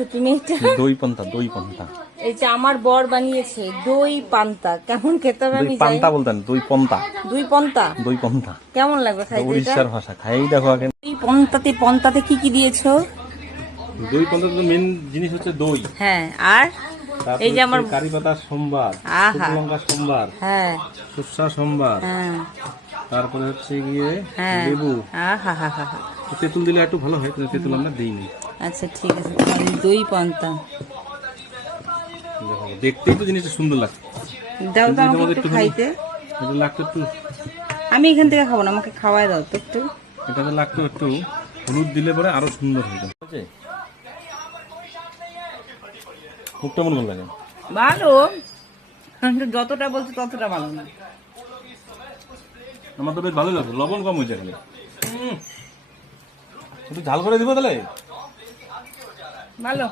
বানিয়েছো তুমি এটা? দই পান্তা, দই পান্তা। এই যে আমার বর বানিয়েছে দই পান্তা, কেমন খেতে হবে দই আমি জানি পান্তা বলতেন, দই পন্তা। দই পান্তা দই পন্তা কেমন লাগবে এটা খাইতে এটা? উড়িষ্যার ভাষা, খাইই দেখো আগে। দই পন্তাতে কি কি দিয়েছো? দই পান্তাতে তো মেন জিনিস হচ্ছে দই। হ্যাঁ, আর তারপর এই যে আমার কারি পাতার সম্বার, আহা, শুকনো লঙ্কা সম্বার, হ্যাঁ সরষা সম্বার, হ্যাঁ তারপরে হচ্ছে গিয়ে হ্যাঁ, লেবু। আহা হা হা হা। তেঁতুল দিলে একটু ভালো হয়, কিন্তু তেঁতুল আমরা দিইনি। আচ্ছা ঠিক আছে, তাহলে দই পান্তা দেখো, দেখতেই তো জিনিসটা সুন্দর লাগছে, দাও তো কিন্তু আমাকে আমাদের একটু একটু খাইতে। এটা লাগতো একটু, আমি এখান থেকে খাবো না, আমাকে খাওয়াই দাও তো একটু। এটাতে লাগতো একটু হলুদ দিলে পরে আরো সুন্দর হয়ে যায়। মুখটা মন ভালো লাগে। ভালো, কিন্তু যতটা বলছো ততটা ভালো না। আমার তো বেশ ভালো লাগছে, লবণ কম হয়েছে এখানে। একটু ঝাল করে দিব তাহলে। ভালো।